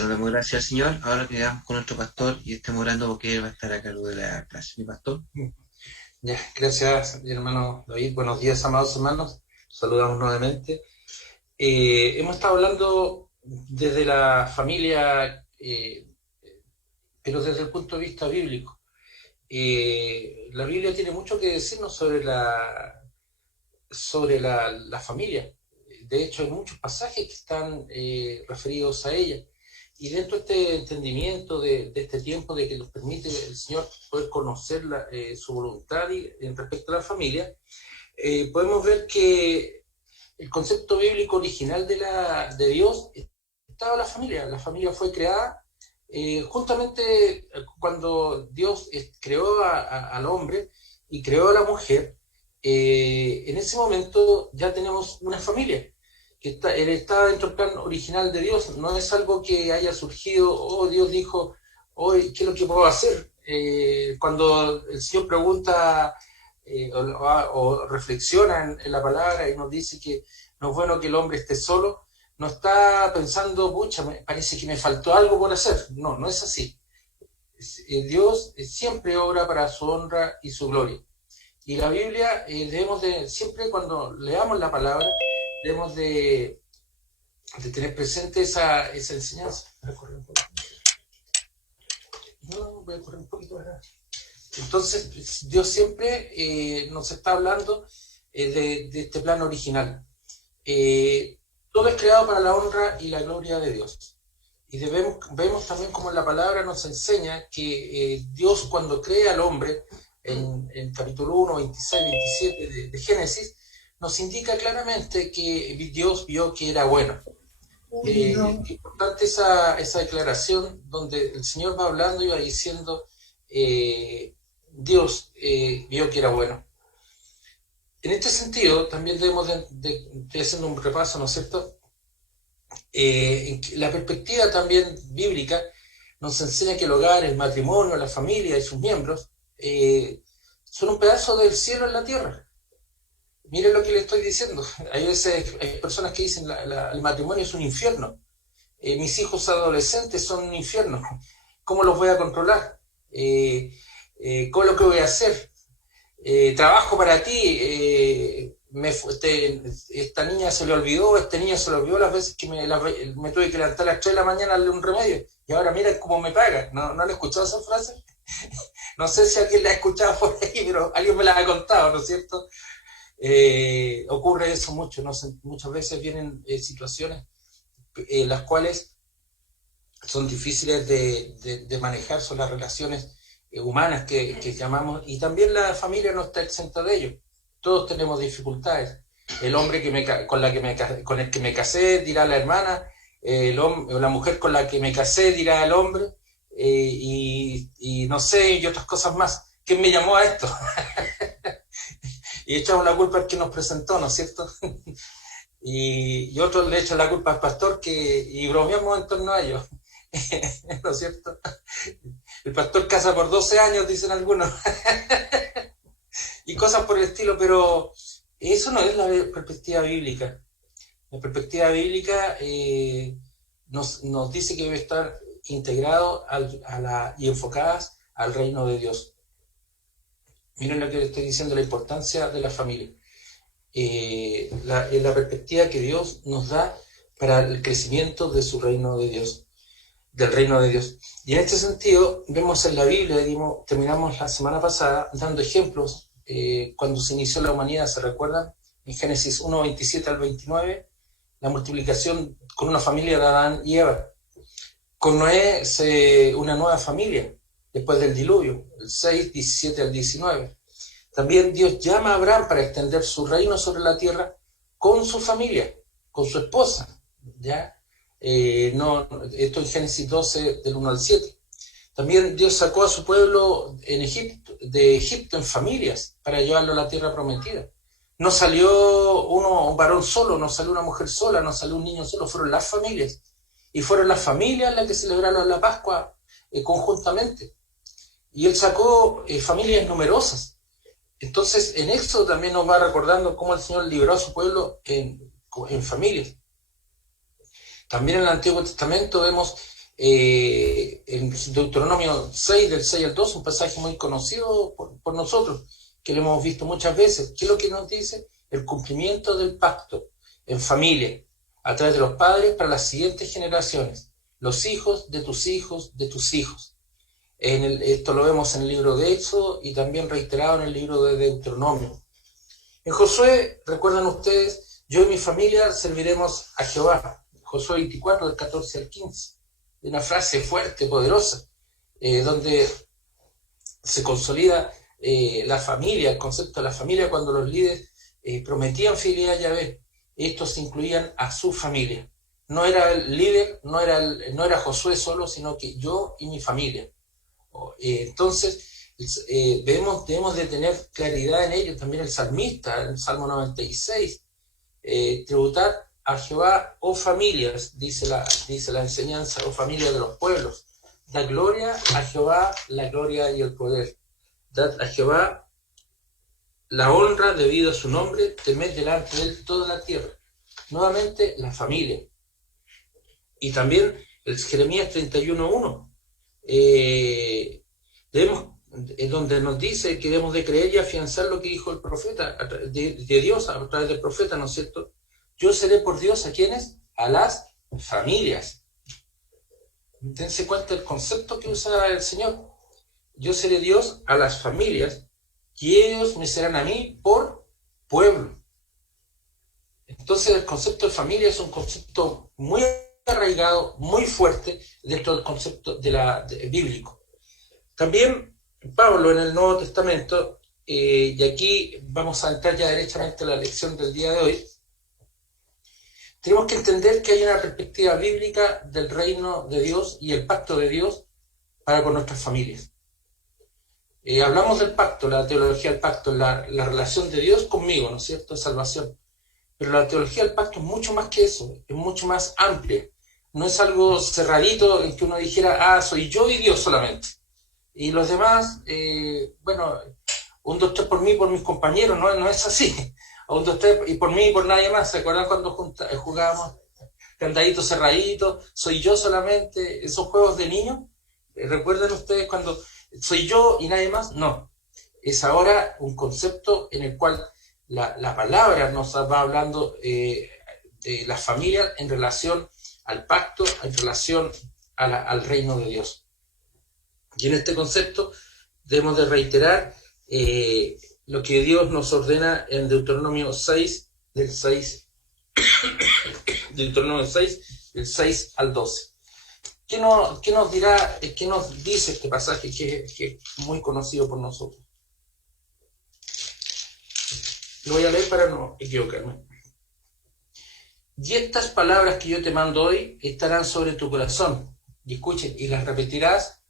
Bueno, damos gracias al Señor. Ahora quedamos con nuestro pastor y estemos orando porque él va a estar a cargo de la clase. Mi pastor. Ya, gracias, hermano David. Buenos días, amados hermanos. Saludamos nuevamente. Hemos estado hablando desde la familia, pero desde el punto de vista bíblico. La Biblia tiene mucho que decirnos sobre la familia. De hecho, hay muchos pasajes que están referidos a ella. Y dentro de este entendimiento de este tiempo, de que nos permite el Señor poder conocer su voluntad en respecto a la familia, podemos ver que el concepto bíblico original de Dios estaba la familia. La familia fue creada justamente cuando Dios creó al hombre y creó a la mujer. En ese momento ya tenemos una familia que está dentro del plan original de Dios. No es algo que haya surgido, Dios dijo, hoy, ¿qué es lo que puedo hacer? Cuando el Señor pregunta o reflexiona en la palabra y nos dice que no es bueno que el hombre esté solo, no está pensando, pucha, parece que me faltó algo por hacer. No, no es así. Dios siempre obra para su honra y su gloria. Y la Biblia, siempre cuando leamos la palabra, debemos de tener presente esa enseñanza. Voy a correr un poquito. No, voy a correr un poquito, ¿verdad? Entonces, Dios siempre nos está hablando de este plan original. Todo es creado para la honra y la gloria de Dios. Y vemos también como la palabra nos enseña que Dios, cuando crea al hombre, en capítulo 1, 26, 27 de Génesis, nos indica claramente que Dios vio que era bueno. Es importante esa declaración donde el Señor va hablando y va diciendo, Dios vio que era bueno. En este sentido, también debemos de haciendo un repaso, ¿no es cierto? La perspectiva también bíblica nos enseña que el hogar, el matrimonio, la familia y sus miembros son un pedazo del cielo en la tierra. Miren lo que le estoy diciendo. Hay personas que dicen el matrimonio es un infierno. Mis hijos adolescentes son un infierno. ¿Cómo los voy a controlar? ¿Cómo es lo que voy a hacer? Trabajo para ti. Esta niña se le olvidó, este niño se le olvidó las veces que me tuve que levantar a las 3 de la mañana a darle un remedio. Y ahora mira cómo me paga. ¿No han escuchado esa frase? No sé si alguien la ha escuchado por ahí, pero alguien me la ha contado, ¿no es cierto? Ocurre eso mucho, ¿no? Muchas veces vienen situaciones las cuales son difíciles de manejar, son las relaciones humanas que llamamos, y también la familia no está exenta de ello. Todos tenemos dificultades. El hombre con el que me casé dirá la hermana, la mujer con la que me casé dirá el hombre, y no sé, y otras cosas más. ¿Quién me llamó a esto? Y echamos la culpa al que nos presentó, ¿no es cierto? y otros le echan la culpa al pastor y bromeamos en torno a ellos, ¿no es cierto? El pastor casa por 12 años, dicen algunos, y cosas por el estilo, pero eso no es la perspectiva bíblica. La perspectiva bíblica nos dice que debe estar integrado y enfocadas al reino de Dios. Miren lo que le estoy diciendo, la importancia de la familia. La perspectiva que Dios nos da para el crecimiento de su reino de Dios, del reino de Dios. Y en este sentido, vemos en la Biblia, terminamos la semana pasada dando ejemplos, cuando se inició la humanidad, ¿se recuerdan? En Génesis 1, 27 al 29, la multiplicación con una familia de Adán y Eva. Con Noé, una nueva familia, después del diluvio, el 6, 17 al 19. También Dios llama a Abraham para extender su reino sobre la tierra con su familia, con su esposa, ¿ya? Esto en Génesis 12, del 1 al 7. También Dios sacó a su pueblo de Egipto en familias para llevarlo a la tierra prometida. No salió un varón solo, no salió una mujer sola, no salió un niño solo, fueron las familias. Y fueron las familias las que celebraron la Pascua conjuntamente. Y Él sacó familias numerosas. Entonces, en Éxodo también nos va recordando cómo el Señor liberó a su pueblo en familias. También en el Antiguo Testamento vemos en Deuteronomio 6, del 6 al 12, un pasaje muy conocido por nosotros, que lo hemos visto muchas veces. ¿Qué es lo que nos dice? El cumplimiento del pacto en familia, a través de los padres para las siguientes generaciones, los hijos de tus hijos de tus hijos. Esto lo vemos en el libro de Éxodo y también reiterado en el libro de Deuteronomio. En Josué, recuerdan ustedes, yo y mi familia serviremos a Jehová. Josué 24, del 14 al 15. Una frase fuerte, poderosa, donde se consolida la familia, el concepto de la familia, cuando los líderes prometían fidelidad a Yahvé. Estos incluían a su familia. No era el líder, no era Josué solo, sino que yo y mi familia. Entonces, debemos de tener claridad en ello. También el salmista, en el Salmo 96, tributar a Jehová, oh familias, dice la enseñanza, oh familia de los pueblos. Da gloria a Jehová, la gloria y el poder. Dad a Jehová la honra debido a su nombre, temed delante de él toda la tierra. Nuevamente, la familia. Y también el Jeremías 31:1. Donde nos dice que debemos de creer y afianzar lo que dijo el profeta, de Dios a través del profeta, ¿no es cierto? Yo seré por Dios ¿a quiénes? A las familias. Dense cuenta del concepto que usa el Señor. Yo seré Dios a las familias y ellos me serán a mí por pueblo. Entonces el concepto de familia es un concepto muy arraigado, muy fuerte dentro del concepto bíblico. También Pablo en el Nuevo Testamento, y aquí vamos a entrar ya derechamente a la lección del día de hoy, tenemos que entender que hay una perspectiva bíblica del reino de Dios y el pacto de Dios para con nuestras familias. Hablamos del pacto, la teología del pacto, la relación de Dios conmigo, ¿no es cierto?, de salvación. Pero la teología del pacto es mucho más que eso, es mucho más amplia. No es algo cerradito en que uno dijera, soy yo y Dios solamente. Y los demás, un, dos, tres por mí y por mis compañeros, no es así. Un, dos, tres y por mí y por nadie más. ¿Se acuerdan cuando jugábamos candadito cerradito? Soy yo solamente, esos juegos de niños. ¿Recuerdan ustedes cuando soy yo y nadie más? No. Es ahora un concepto en el cual la palabra nos va hablando de la familia en relación al pacto, en relación al reino de Dios. Y en este concepto debemos de reiterar lo que Dios nos ordena en Deuteronomio 6, del 6, Deuteronomio 6, del 6 al 12. ¿Qué nos dirá, qué nos dice este pasaje que es muy conocido por nosotros? Lo voy a leer para no equivocarme. Y estas palabras que yo te mando hoy estarán sobre tu corazón. Y escuchen, y las repetirás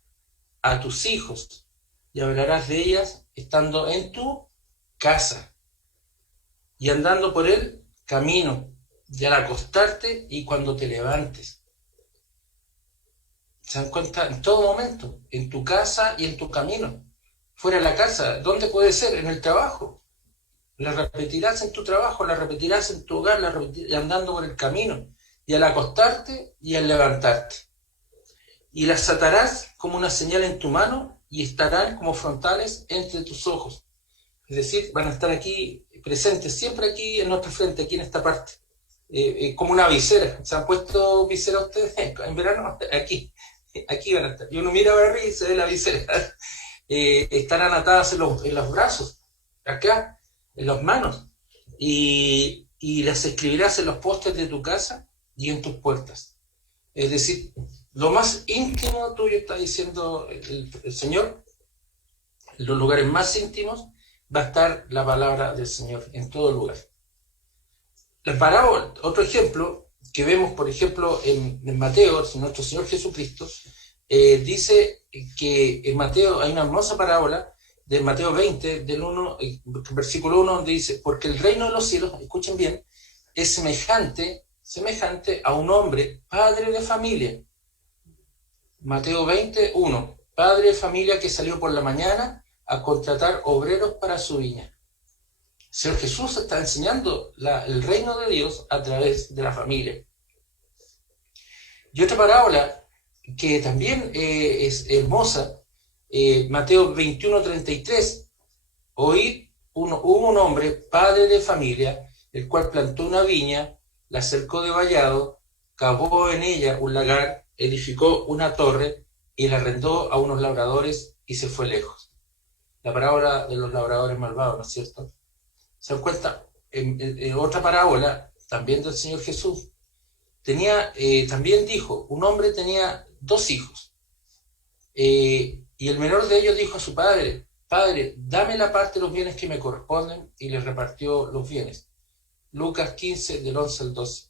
a tus hijos, y hablarás de ellas estando en tu casa, y andando por el camino, y al acostarte y cuando te levantes. ¿Se dan cuenta? En todo momento, en tu casa y en tu camino. Fuera de la casa, ¿dónde puede ser? En el trabajo. La repetirás en tu trabajo, la repetirás en tu hogar, andando por el camino, y al acostarte y al levantarte. Y las atarás como una señal en tu mano y estarán como frontales entre tus ojos. Es decir, van a estar aquí presentes, siempre aquí en nuestra frente, aquí en esta parte, como una visera. ¿Se han puesto visera ustedes en verano? Aquí van a estar. Y uno mira para arriba y se ve la visera. Estarán atadas en los brazos, acá, en las manos, y las escribirás en los postes de tu casa y en tus puertas. Es decir, lo más íntimo tuyo, está diciendo el Señor, en los lugares más íntimos va a estar la palabra del Señor, en todo lugar. La parábola, otro ejemplo que vemos, por ejemplo, en Mateo, nuestro Señor Jesucristo, dice que en Mateo hay una hermosa parábola de Mateo 20, versículo 1, donde dice, porque el reino de los cielos, escuchen bien, es semejante a un hombre, padre de familia. Mateo 20, 1, padre de familia que salió por la mañana a contratar obreros para su viña. El Señor Jesús está enseñando el reino de Dios a través de la familia. Y otra parábola que también es hermosa. Mateo 21:33. Hubo un hombre, padre de familia, el cual plantó una viña, la cercó de vallado, cavó en ella un lagar, edificó una torre y la arrendó a unos labradores y se fue lejos. La parábola de los labradores malvados, ¿no es cierto? Se dan cuenta, en otra parábola, también del Señor Jesús, también dijo, un hombre tenía 2 hijos, y el menor de ellos dijo a su padre, Padre, dame la parte de los bienes que me corresponden, y le repartió los bienes. Lucas 15, del 11 al 12.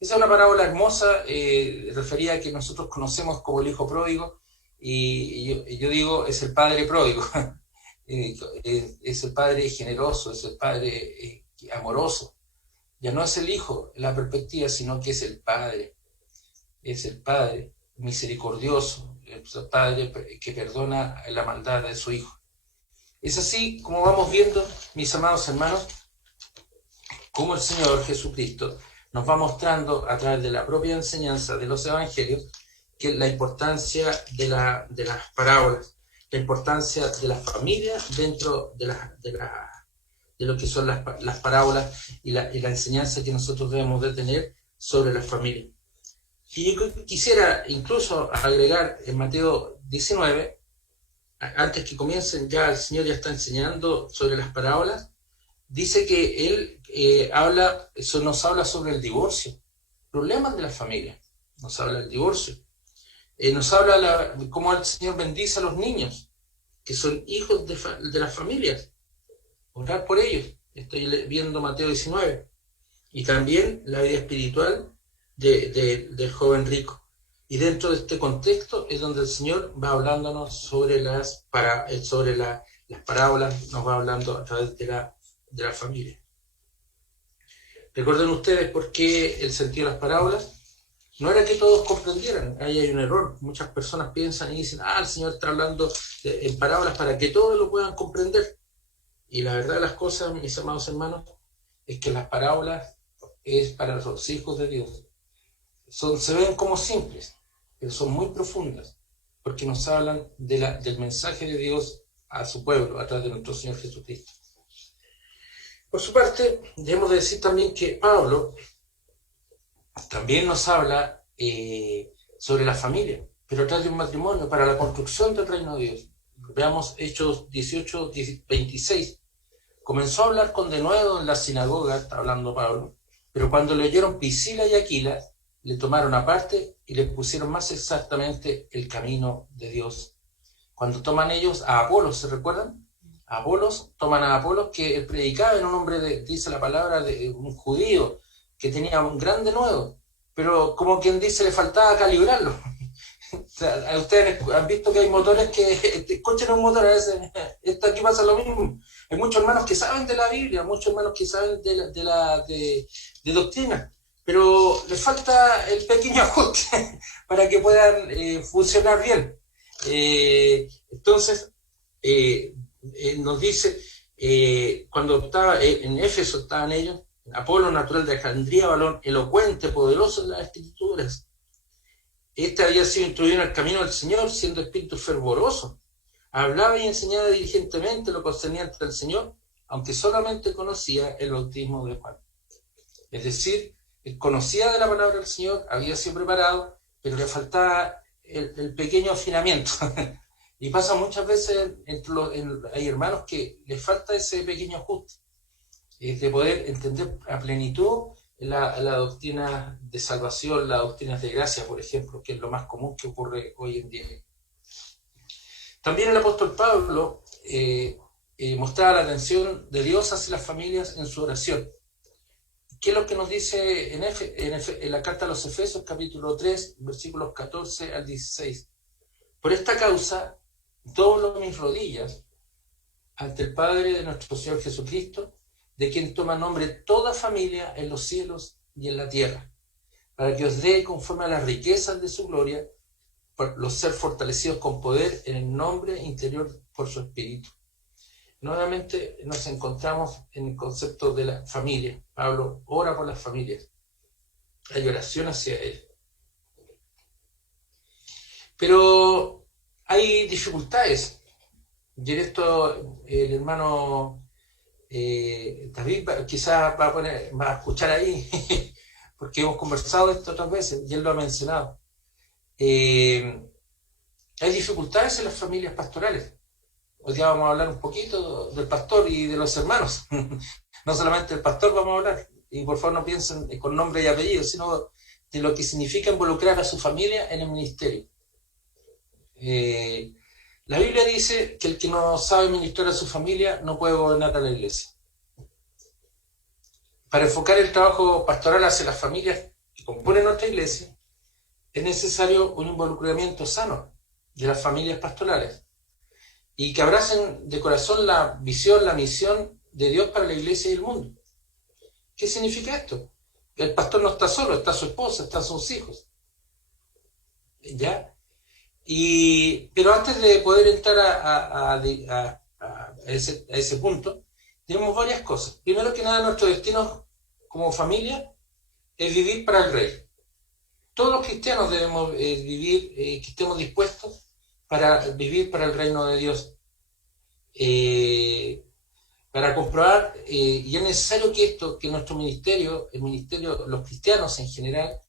Esa es una parábola hermosa, referida a que nosotros conocemos como el hijo pródigo, y yo digo, es el padre pródigo, es el padre generoso, es el padre amoroso. Ya no es el hijo la perspectiva, sino que es el padre misericordioso, el padre que perdona la maldad de su hijo. Es así como vamos viendo, mis amados hermanos, cómo el Señor Jesucristo nos va mostrando a través de la propia enseñanza de los evangelios que la importancia de las parábolas, la importancia de la familia dentro de lo que son las parábolas y la enseñanza que nosotros debemos de tener sobre la familia. Y yo quisiera incluso agregar en Mateo 19, antes que comiencen, ya el Señor ya está enseñando sobre las parábolas, dice que Él nos habla sobre el divorcio, problemas de la familia, nos habla del divorcio, nos habla cómo el Señor bendice a los niños, que son hijos de las familias, orar por ellos. Estoy viendo Mateo 19, y también la vida espiritual del joven rico. Y dentro de este contexto es donde el Señor va hablándonos sobre las parábolas, nos va hablando a través de la familia. Recuerden ustedes por qué el sentido de las parábolas no era que todos comprendieran. Ahí hay un error. Muchas personas piensan y dicen, el Señor está hablando en parábolas para que todos lo puedan comprender. Y la verdad de las cosas, mis amados hermanos, es que las parábolas es para los hijos de Dios. Se ven como simples, pero son muy profundas, porque nos hablan del mensaje de Dios a su pueblo, a través de nuestro Señor Jesucristo. Por su parte, debemos decir también que Pablo también nos habla sobre la familia, pero a través de un matrimonio, para la construcción del reino de Dios. Veamos Hechos 18, 26. Comenzó a hablar con denuedo en la sinagoga, está hablando Pablo, pero cuando le oyeron Priscila y Aquila, le tomaron aparte y le pusieron más exactamente el camino de Dios. Cuando toman ellos a Apolos, ¿se recuerdan? Toman a Apolos, que él predicaba en un hombre, dice la palabra, de un judío, que tenía un gran denuedo, pero como quien dice, le faltaba calibrarlo. O sea, ustedes han visto que hay motores que, escuchen un motor, a veces, aquí pasa lo mismo. Hay muchos hermanos que saben de la Biblia, muchos hermanos que saben de doctrina, pero les falta el pequeño ajuste para que puedan funcionar bien. Entonces, nos dice, cuando estaba en Éfeso, estaban ellos, Apolo, natural de Alejandría, varón elocuente, poderoso en las escrituras. Este había sido instruido en el camino del Señor, siendo espíritu fervoroso. Hablaba y enseñaba diligentemente lo concerniente al Señor, aunque solamente conocía el bautismo de Juan. Es decir, él conocía de la palabra del Señor, había sido preparado, pero le faltaba el pequeño afinamiento. Y pasa muchas veces, hay hermanos que les falta ese pequeño ajuste, de poder entender a plenitud la doctrina de salvación, las doctrinas de gracia, por ejemplo, que es lo más común que ocurre hoy en día. También el apóstol Pablo mostraba la atención de Dios hacia las familias en su oración. ¿Qué es lo que nos dice en la carta a los Efesios, capítulo 3, versículos 14 al 16? Por esta causa, doblo mis rodillas ante el Padre de nuestro Señor Jesucristo, de quien toma nombre toda familia en los cielos y en la tierra, para que os dé, conforme a las riquezas de su gloria, por los ser fortalecidos con poder en el nombre interior por su Espíritu. Nuevamente nos encontramos en el concepto de la familia. Pablo ora por las familias. Hay oración hacia él. Pero hay dificultades. Y en esto el hermano David quizás va a escuchar ahí, porque hemos conversado de esto otras veces y él lo ha mencionado. Hay dificultades en las familias pastorales. Hoy día vamos a hablar un poquito del pastor y de los hermanos. No solamente del pastor vamos a hablar. Y por favor no piensen con nombre y apellido, sino de lo que significa involucrar a su familia en el ministerio. La Biblia dice que el que no sabe ministrar a su familia no puede gobernar a la iglesia. Para enfocar el trabajo pastoral hacia las familias que componen nuestra iglesia, es necesario un involucramiento sano de las familias pastorales y que abracen de corazón la visión, la misión de Dios para la iglesia y el mundo. ¿Qué significa esto? El pastor no está solo, está su esposa, están sus hijos. ¿Ya? Pero antes de poder entrar a ese punto, tenemos varias cosas. Primero que nada, nuestro destino como familia es vivir para el Rey. Todos los cristianos debemos vivir, que estemos dispuestos para vivir para el reino de Dios. Para comprobar, y es necesario que nuestro ministerio, el ministerio, los cristianos en general,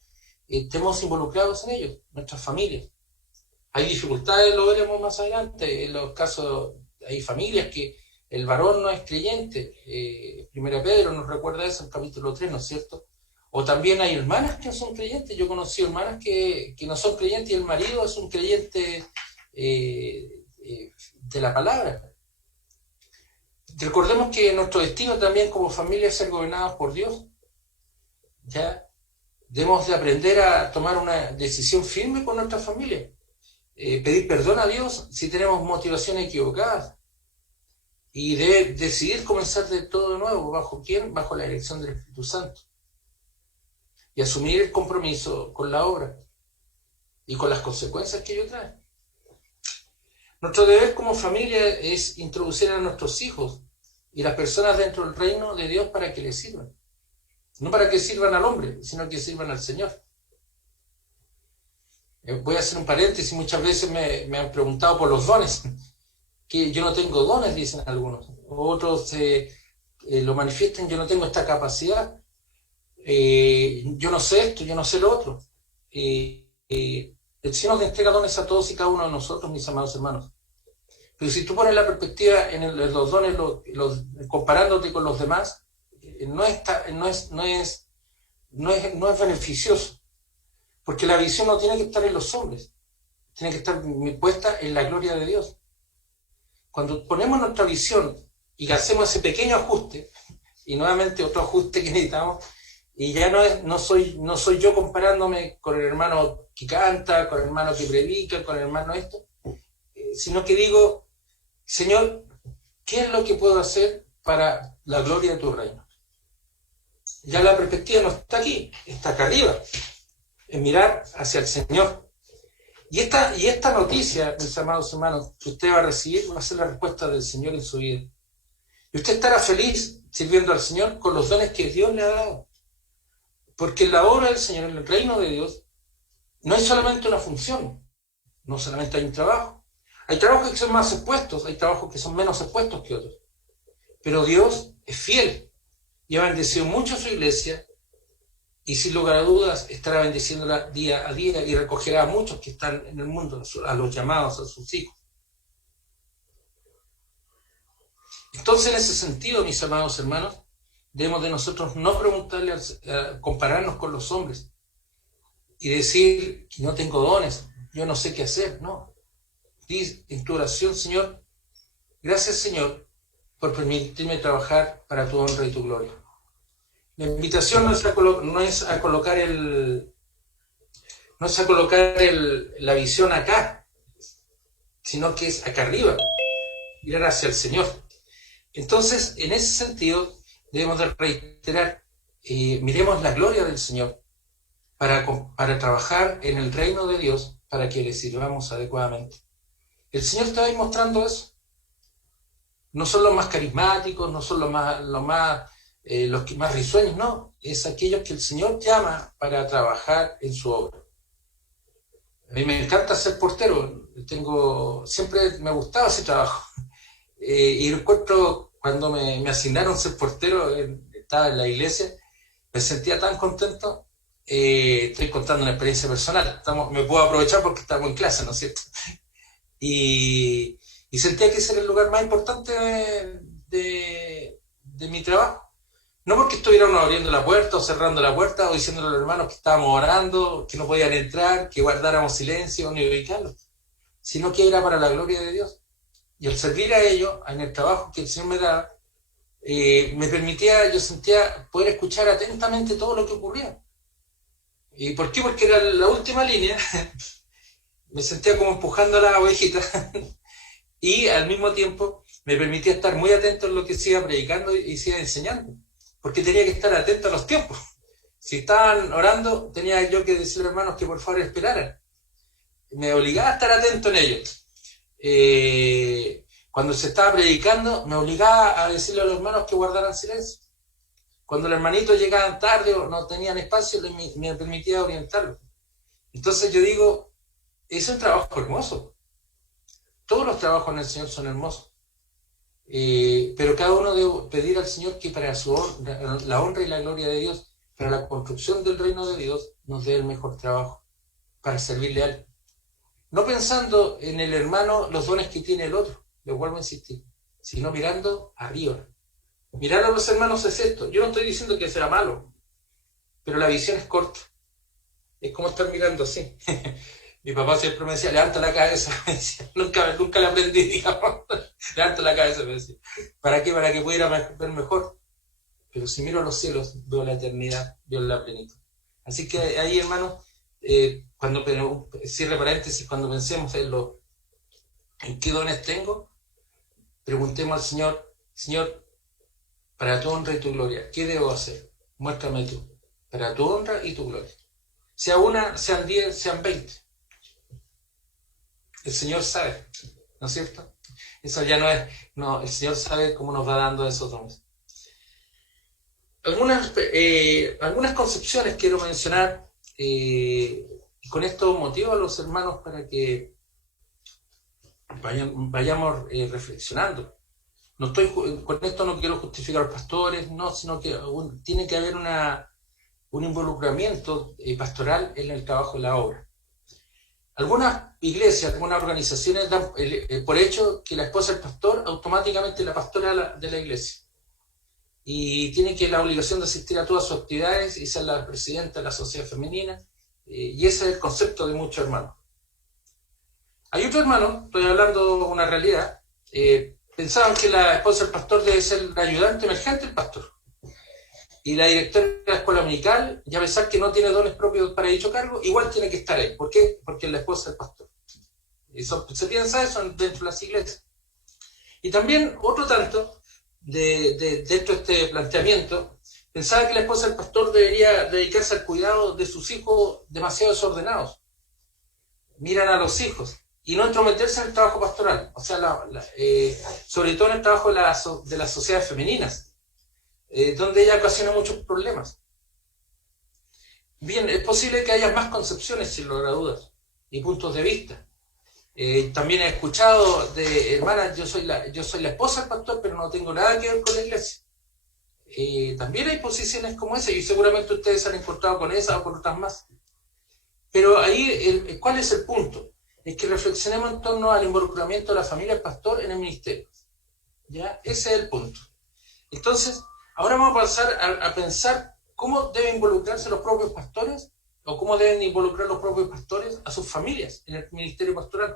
estemos involucrados en ellos, nuestras familias. Hay dificultades, lo veremos más adelante, en los casos, hay familias que el varón no es creyente, Primera Pedro nos recuerda eso en el capítulo 3, ¿no es cierto? O también hay hermanas que son creyentes, yo conocí hermanas que no son creyentes y el marido es un creyente de la palabra. Recordemos que nuestro destino también como familia es ser gobernados por Dios. ¿Ya? Debemos de aprender a tomar una decisión firme con nuestra familia. Pedir perdón a Dios si tenemos motivaciones equivocadas. Y decidir comenzar de todo de nuevo. ¿Bajo quién? Bajo la dirección del Espíritu Santo. Y asumir el compromiso con la obra y con las consecuencias que ello trae. Nuestro deber como familia es introducir a nuestros hijos y las personas dentro del reino de Dios para que les sirvan. No para que sirvan al hombre, sino que sirvan al Señor. Voy a hacer un paréntesis, muchas veces me han preguntado por los dones, que yo no tengo dones, dicen algunos. Otros lo manifiestan, yo no tengo esta capacidad. Yo no sé esto, yo no sé lo otro. El Señor nos entrega dones a todos y cada uno de nosotros, mis amados hermanos. Pero si tú pones la perspectiva en los dones, comparándote con los demás, no es beneficioso. Porque la visión no tiene que estar en los hombres, tiene que estar puesta en la gloria de Dios. Cuando ponemos nuestra visión y hacemos ese pequeño ajuste, y nuevamente otro ajuste que necesitamos, y ya no soy yo comparándome con el hermano que canta, con el hermano que predica, con el hermano esto, sino que digo, Señor, ¿qué es lo que puedo hacer para la gloria de tu reino? Ya la perspectiva no está aquí, está acá arriba, en mirar hacia el Señor. Y esta noticia, mis amados hermanos, que usted va a recibir, va a ser la respuesta del Señor en su vida. Y usted estará feliz sirviendo al Señor con los dones que Dios le ha dado. Porque en la obra del Señor, en el reino de Dios, no es solamente una función, no solamente hay un trabajo. Hay trabajos que son más expuestos, hay trabajos que son menos expuestos que otros. Pero Dios es fiel y ha bendecido mucho a su iglesia y sin lugar a dudas estará bendiciéndola día a día y recogerá a muchos que están en el mundo, a los llamados, a sus hijos. Entonces, en ese sentido, mis amados hermanos, debemos de nosotros no preguntarle, compararnos con los hombres y decir que no tengo dones, yo no sé qué hacer, no. Diz en tu oración, Señor, gracias, Señor, por permitirme trabajar para tu honra y tu gloria. La invitación no es a colocar la visión acá, sino que es acá arriba, mirar hacia el Señor. Entonces, en ese sentido, debemos de reiterar, miremos la gloria del Señor para trabajar en el reino de Dios, para que le sirvamos adecuadamente. El Señor está ahí mostrando eso. No son los más carismáticos, no son los que más risueños, no. Es aquellos que el Señor llama para trabajar en su obra. A mí me encanta ser portero, siempre me ha gustado ese trabajo. Y encuentro, cuando me asignaron ser portero, estaba en la iglesia, me sentía tan contento. Estoy contando una experiencia personal, me puedo aprovechar porque estamos en clase, ¿no es cierto? Y sentía que ese era el lugar más importante de mi trabajo. No porque estuviera uno abriendo la puerta o cerrando la puerta o diciéndole a los hermanos que estábamos orando, que no podían entrar, que guardáramos silencio, ni ubicarlos, sino que era para la gloria de Dios. Y al servir a ellos, en el trabajo que el Señor me daba, me permitía, yo sentía poder escuchar atentamente todo lo que ocurría. ¿Y por qué? Porque era la última línea, me sentía como empujando a la ovejita y al mismo tiempo me permitía estar muy atento en lo que siga predicando y siga enseñando, porque tenía que estar atento a los tiempos. Si estaban orando, tenía yo que decirle a los hermanos que por favor esperaran. Me obligaba a estar atento en ellos. Cuando se estaba predicando, me obligaba a decirle a los hermanos que guardaran silencio. Cuando los hermanitos llegaban tarde o no tenían espacio, me permitía orientarlos. Entonces yo digo, es un trabajo hermoso. Todos los trabajos en el Señor son hermosos. Pero cada uno debe pedir al Señor que para la honra y la gloria de Dios, para la construcción del reino de Dios, nos dé el mejor trabajo, para servirle a Él. No pensando en el hermano los dones que tiene el otro, le vuelvo a insistir, sino mirando arriba. Mirar a los hermanos es esto. Yo no estoy diciendo que sea malo, pero la visión es corta. Es como estar mirando así. Mi papá siempre me decía, levanta la cabeza. Me decía, nunca le aprendí, digamos. Levanta la cabeza, me decía. ¿Para qué? Para que pudiera ver mejor. Pero si miro a los cielos, veo la eternidad, veo la plenitud. Así que ahí, hermanos, cierre paréntesis, cuando pensemos en qué dones tengo, preguntemos al Señor, Señor, para tu honra y tu gloria, ¿qué debo hacer? Muéstrame tú, para tu honra y tu gloria. Sea una, sean 10, sean 20. El Señor sabe, ¿no es cierto? Eso ya el Señor sabe cómo nos va dando esos dones. Algunas concepciones quiero mencionar, y con esto motivo a los hermanos para que vayamos reflexionando. Con esto no quiero justificar a los pastores, no, sino que tiene que haber un involucramiento pastoral en el trabajo de la obra. Algunas iglesias, algunas organizaciones dan por hecho que la esposa del pastor automáticamente es la pastora de la iglesia y tiene la obligación de asistir a todas sus actividades y ser la presidenta de la sociedad femenina, y ese es el concepto de muchos hermanos. Hay otros hermanos, estoy hablando de una realidad, pensaban que la esposa del pastor debe ser la ayudante emergente del pastor. Y la directora de la escuela dominical, ya a pesar que no tiene dones propios para dicho cargo, igual tiene que estar ahí. ¿Por qué? Porque es la esposa del pastor. Se piensa eso dentro de las iglesias. Y también otro tanto, dentro de este planteamiento, pensaba que la esposa del pastor debería dedicarse al cuidado de sus hijos demasiado desordenados. Miran a los hijos y no entrometerse en el trabajo pastoral, o sea, sobre todo en el trabajo de las sociedades femeninas, donde ella ocasiona muchos problemas. Bien, es posible que haya más concepciones, sin lugar a dudas, y puntos de vista. También he escuchado de hermanas, yo soy la esposa del pastor, pero no tengo nada que ver con la iglesia. También hay posiciones como esa, y seguramente ustedes se han encontrado con esa o con otras más. Pero ahí, ¿cuál es el punto? Es que reflexionemos en torno al involucramiento de la familia del pastor en el ministerio. ¿Ya? Ese es el punto. Entonces, ahora vamos a pasar a pensar cómo deben involucrarse los propios pastores o cómo deben involucrar los propios pastores a sus familias en el ministerio pastoral.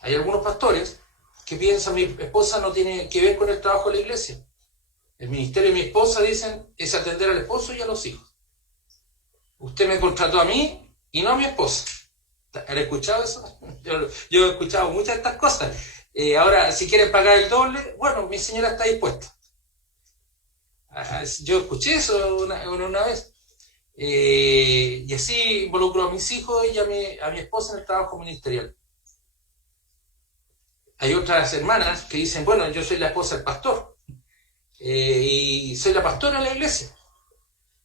Hay algunos pastores que piensan, mi esposa no tiene que ver con el trabajo de la iglesia. El ministerio de mi esposa, dicen, es atender al esposo y a los hijos. Usted me contrató a mí y no a mi esposa. ¿Han escuchado eso? Yo he escuchado muchas de estas cosas. Ahora, si quieren pagar el doble, bueno, mi señora está dispuesta. Yo escuché eso una vez. Y así involucro a mis hijos y a mi esposa en el trabajo ministerial. Hay otras hermanas que dicen, bueno, yo soy la esposa del pastor y soy la pastora de la iglesia.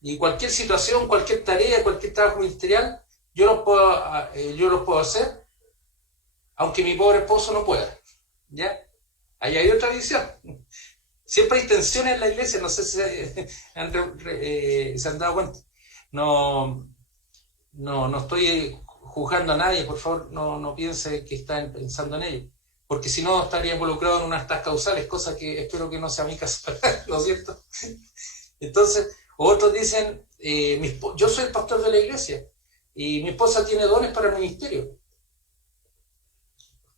Y cualquier situación, cualquier tarea, cualquier trabajo ministerial, yo los puedo hacer, aunque mi pobre esposo no pueda. ¿Ya? Ahí hay otra visión. Siempre hay tensiones en la iglesia, no sé si se han dado cuenta. No, no estoy juzgando a nadie, por favor, no piense que están pensando en ello, porque si no estaría involucrado en unas tasas causales, cosa que espero que no sea mi caso, ¿no es cierto? Entonces, otros dicen, yo soy el pastor de la iglesia y mi esposa tiene dones para el ministerio.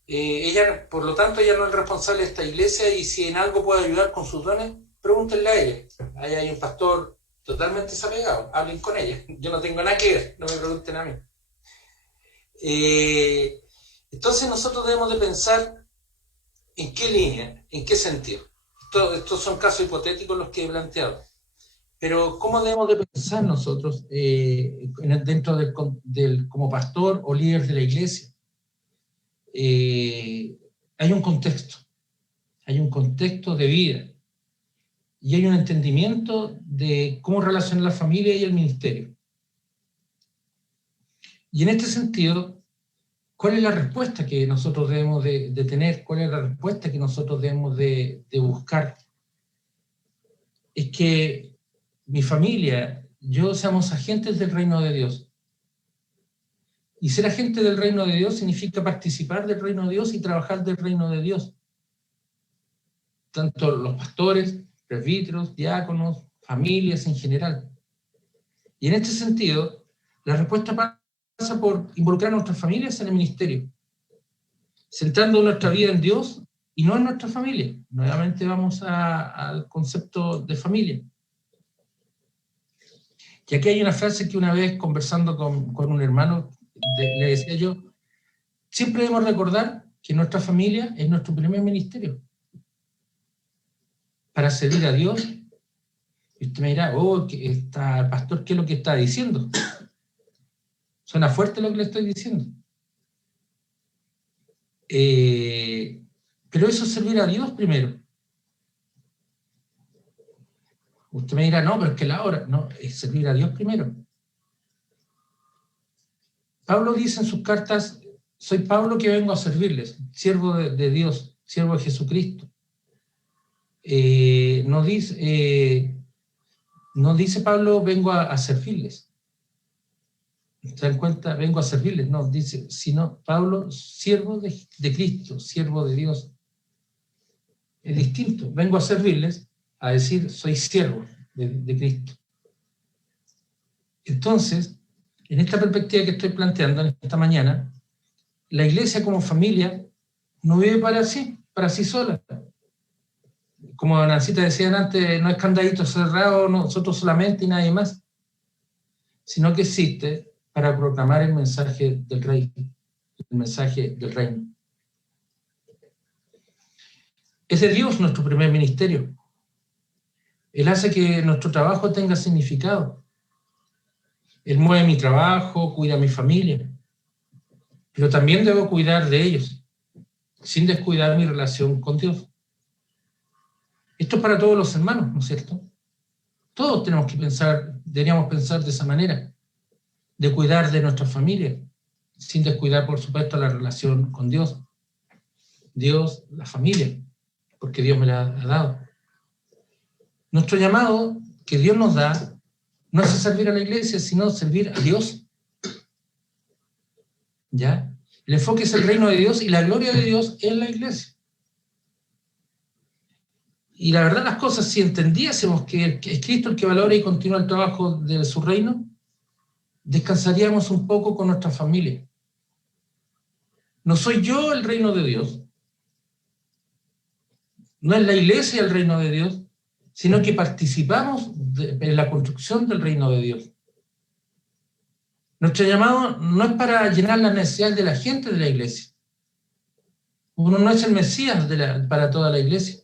Ella, por lo tanto, ella no es responsable de esta iglesia y si en algo puede ayudar con sus dones, pregúntenle a ella. Ahí hay un pastor totalmente desapegado, hablen con ella. Yo no tengo nada que ver, no me pregunten a mí. Entonces nosotros debemos de pensar en qué línea, en qué sentido. Estos son casos hipotéticos los que he planteado. Pero ¿cómo debemos de pensar nosotros dentro como pastor o líder de la iglesia? Hay un contexto de vida y hay un entendimiento de cómo relacionar la familia y el ministerio. Y en este sentido, ¿cuál es la respuesta que nosotros debemos de tener? ¿Cuál es la respuesta que nosotros debemos de buscar? Es que mi familia, yo seamos agentes del reino de Dios. Y ser agente del reino de Dios significa participar del reino de Dios y trabajar del reino de Dios. Tanto los pastores, presbíteros, diáconos, familias en general. Y en este sentido, la respuesta pasa por involucrar a nuestras familias en el ministerio, centrando nuestra vida en Dios y no en nuestra familia. Nuevamente vamos al concepto de familia. Y aquí hay una frase que una vez conversando con un hermano, le decía yo, siempre debemos recordar que nuestra familia es nuestro primer ministerio. Para servir a Dios. Y usted me dirá, pastor, ¿qué es lo que está diciendo? Suena fuerte lo que le estoy diciendo. Pero eso es servir a Dios primero. Usted me dirá, no, pero es que la hora, no, es servir a Dios primero. Pablo dice en sus cartas, soy Pablo que vengo a servirles, siervo de Dios, siervo de Jesucristo. No dice Pablo, vengo a servirles. ¿Se dan cuenta? Vengo a servirles. No, dice, sino Pablo, siervo de Cristo, siervo de Dios. Es distinto. Vengo a servirles, a decir, soy siervo de Cristo. Entonces, en esta perspectiva que estoy planteando en esta mañana, la iglesia como familia no vive para sí sola. Como Nancita decían antes, no es candadito cerrado, nosotros solamente y nadie más, sino que existe para proclamar el mensaje del rey, el mensaje del reino. Es de Dios nuestro primer ministerio. Él hace que nuestro trabajo tenga significado. Él mueve mi trabajo, cuida a mi familia, pero también debo cuidar de ellos, sin descuidar mi relación con Dios. Esto es para todos los hermanos, ¿no es cierto? Todos deberíamos pensar de esa manera, de cuidar de nuestra familia, sin descuidar, por supuesto, la relación con Dios. Dios, la familia, porque Dios me la ha dado. Nuestro llamado que Dios nos da no es servir a la iglesia, sino servir a Dios. ¿Ya? El enfoque es el reino de Dios y la gloria de Dios en la iglesia. Y la verdad las cosas, si entendiésemos que es Cristo el que valora y continúa el trabajo de su reino, descansaríamos un poco con nuestra familia. No soy yo el reino de Dios, no es la iglesia el reino de Dios, sino que participamos en la construcción del reino de Dios. Nuestro llamado no es para llenar las necesidades de la gente de la iglesia. Uno no es el Mesías para toda la iglesia.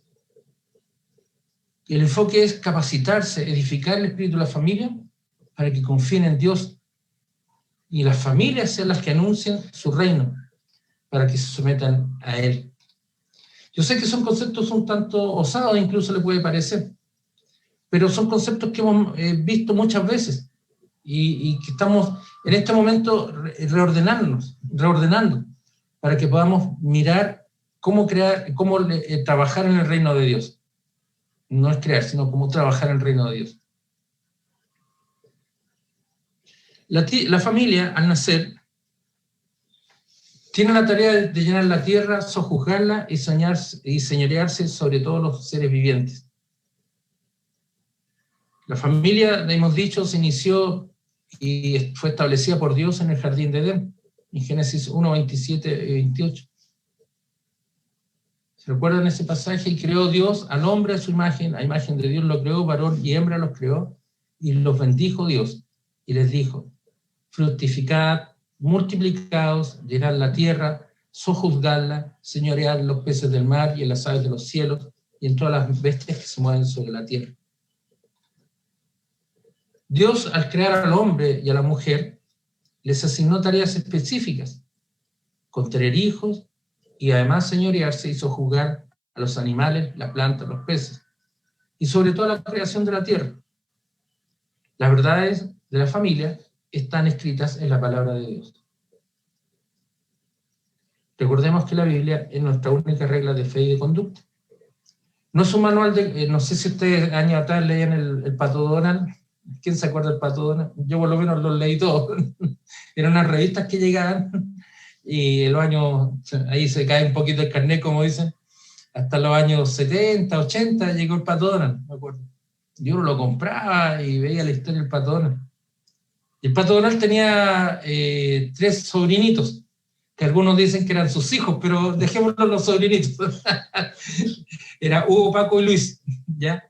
El enfoque es capacitarse, edificar el espíritu de la familia para que confíen en Dios y las familias sean las que anuncien su reino para que se sometan a Él. Yo sé que son conceptos un tanto osados, incluso le puede parecer, pero son conceptos que hemos visto muchas veces. y que estamos en este momento reordenando, para que podamos mirar cómo trabajar en el reino de Dios. No es crear, sino cómo trabajar en el reino de Dios. La familia, al nacer, tiene la tarea de llenar la tierra, sojuzgarla y señorearse sobre todos los seres vivientes. La familia, hemos dicho, se inició y fue establecida por Dios en el jardín de Edén, en Génesis 1, 27 y 28. ¿Se recuerdan ese pasaje? Y creó Dios al hombre a su imagen, a imagen de Dios lo creó, varón y hembra los creó, y los bendijo Dios, y les dijo: fructificad, multiplicaos, llenad la tierra, sojuzgadla, señoread los peces del mar y en las aves de los cielos, y en todas las bestias que se mueven sobre la tierra. Dios, al crear al hombre y a la mujer, les asignó tareas específicas, con tener hijos, y además señorearse y sojuzgar a los animales, la planta, los peces, y sobre todo la creación de la tierra. Las verdades de la familia están escritas en la palabra de Dios. Recordemos que la Biblia es nuestra única regla de fe y de conducta. No es un manual de... no sé si ustedes años atrás leían el Pato Donald. ¿Quién se acuerda del Pato Donald? Yo por lo menos los leí todos. Eran unas revistas que llegaban y en los años... ahí se cae un poquito el carnet, como dicen. Hasta los años 70, 80 llegó el Pato Donald, me acuerdo. Yo lo compraba y veía la historia del Pato Donald. El Pato Donald tenía 3 sobrinitos, que algunos dicen que eran sus hijos, pero dejémoslo los sobrinitos. Era Hugo, Paco y Luis, ¿ya?